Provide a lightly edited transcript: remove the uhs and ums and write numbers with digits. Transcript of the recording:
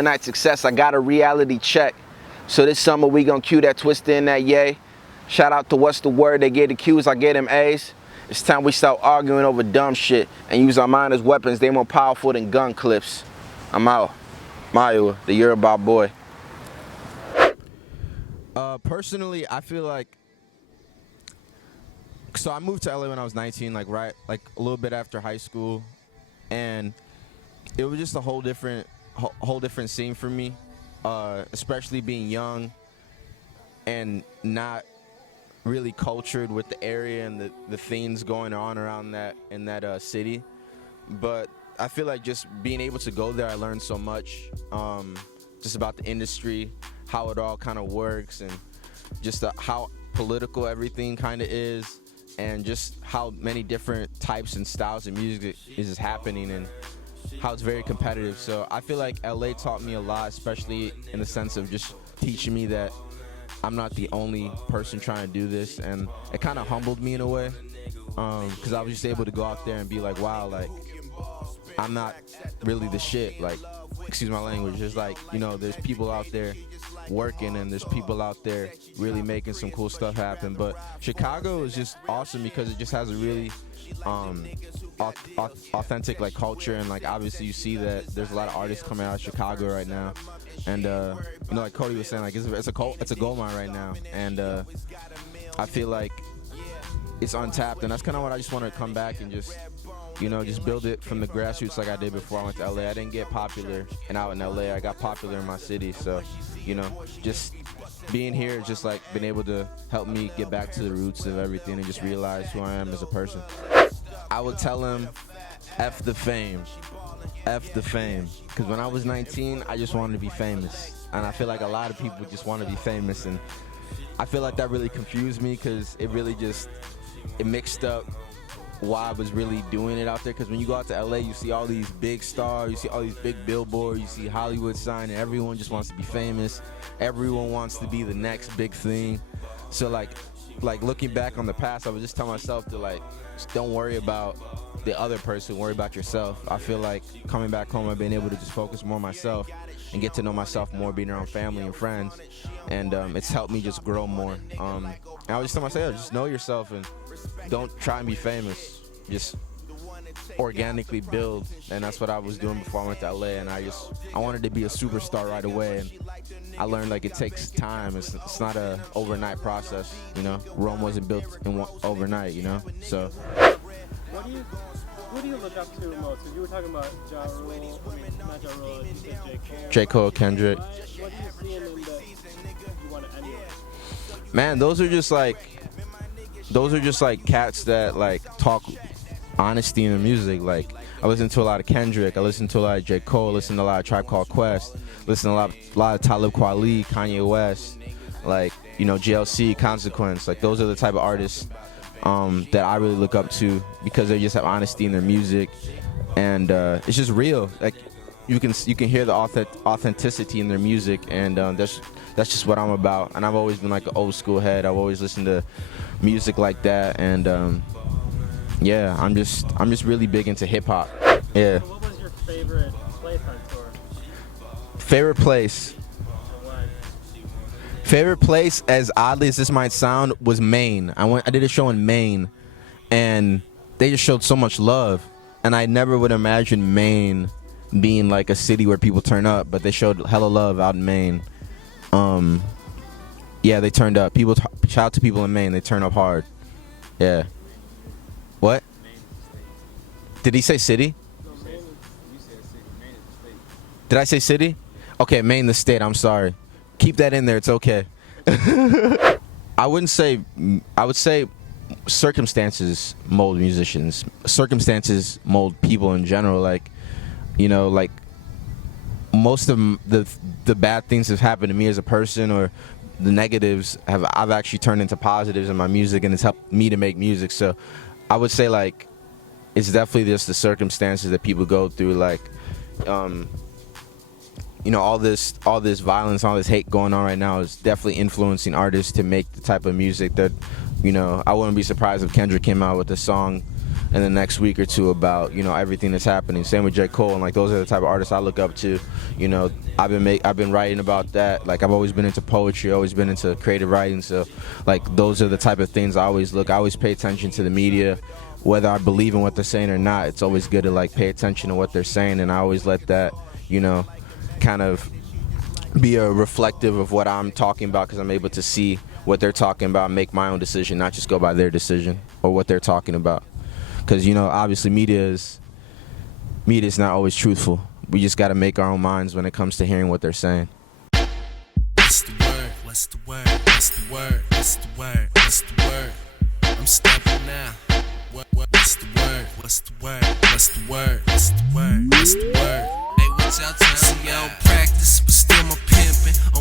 Night success, I got a reality check. So this summer we gonna cue that Twister in that yay. Shout out to What's the Word, they gave the Q's, I gave them A's. It's time we start arguing over dumb shit and use our mind as weapons. They more powerful than gun clips. I'm out. Mayowa, the Yoruba boy. Personally, I feel like, so I moved to LA when I was 19, like a little bit after high school, and it was just a whole different scene for me, especially being young and not really cultured with the area and the things going on around that in that city. But I feel like just being able to go there, I learned so much, just about the industry, how it all kind of works, and just how political everything kind of is, and just how many different types and styles of music is happening, and how it's very competitive. So I feel like LA taught me a lot, especially in the sense of just teaching me that I'm not the only person trying to do this, and it kind of humbled me in a way, because I was just able to go out there and be like, wow, like, I'm not really the shit, like, excuse my language, it's like, you know, there's people out there working, and there's people out there really making some cool stuff happen. But Chicago is just awesome because it just has a really authentic like culture, and like obviously you see that there's a lot of artists coming out of Chicago right now, and you know, like Cody was saying, like it's a gold mine right now, and I feel like it's untapped, and that's kind of what I just want to come back and just, you know, just build it from the grassroots like I did before I went to LA. I didn't get popular and out in LA. I got popular in my city. So, you know, just being here, just like been able to help me get back to the roots of everything and just realize who I am as a person. I would tell him, F the fame. F the fame. Because when I was 19, I just wanted to be famous. And I feel like a lot of people just want to be famous. And I feel like that really confused me, because it really just, it mixed up why I was really doing it out there. Because when you go out to LA, you see all these big stars, you see all these big billboards, you see Hollywood sign, and everyone just wants to be famous. Everyone wants to be the next big thing. So like looking back on the past, I would just tell myself to like, just don't worry about the other person, worry about yourself. I feel like coming back home, I've been able to just focus more on myself and get to know myself more, being around family and friends, and it's helped me just grow more. And I would just tell myself, just know yourself and don't try and be famous. Just organically build, and that's what I was doing before I went to LA. And I wanted to be a superstar right away, and I learned like it takes time. It's not a overnight process, you know. Rome wasn't built in overnight, you know. So. Who do you look up to most? So you were talking about Ja Rule, not Ja Rule, you said J. Cole. J. Cole, Kendrick. What do you see in them that you want to emulate? Man, those are just like cats that like talk honesty in the music. Like, I listen to a lot of Kendrick, I listen to a lot of J. Cole, listen to a lot of Tribe Called Quest, listen to a lot of Talib Kweli, Kanye West, like, you know, GLC, Consequence. Like, those are the type of artists that I really look up to, because they just have honesty in their music, and it's just real. Like, you can hear the authenticity in their music, and that's just what I'm about. And I've always been like an old school head. I've always listened to music like that, and yeah, I'm just really big into hip hop. Yeah. So what was your favorite place on tour? Favorite place. Favorite place, as oddly as this might sound, was Maine. I did a show in Maine, and they just showed so much love, and I never would imagine Maine being like a city where people turn up, but they showed hella love out in Maine. Yeah, they turned up. Shout out to people in Maine. They turn up hard. Yeah. What? Did he say city? No, Maine. You said city. Maine is the state. Did I say city? Okay, Maine the state. I'm sorry. Keep that in there. It's okay. I would say circumstances mold musicians. Circumstances mold people in general. Like, you know, like most of the bad things have happened to me as a person, or the negatives I've actually turned into positives in my music, and it's helped me to make music. So I would say like it's definitely just the circumstances that people go through. Like, you know, all this violence, all this hate going on right now is definitely influencing artists to make the type of music that, you know, I wouldn't be surprised if Kendrick came out with a song in the next week or two about, you know, everything that's happening. Same with J. Cole, and like those are the type of artists I look up to. You know, I've been writing about that. Like I've always been into poetry, always been into creative writing. So like those are the type of things I always pay attention to the media. Whether I believe in what they're saying or not, it's always good to like pay attention to what they're saying, and I always let that, you know, kind of be a reflective of what I'm talking about, because I'm able to see what they're talking about and make my own decision, not just go by their decision or what they're talking about. Because, you know, obviously media is not always truthful. We just got to make our own minds when it comes to hearing what they're saying. What's the word? What's the word? What's the word? What's the word? What's the word? I'm stepping now. What's the word? What's the word? What's the word? What's the word? What's the word? Hey, what y'all trying to see? I don't practice, but still my pimpin'.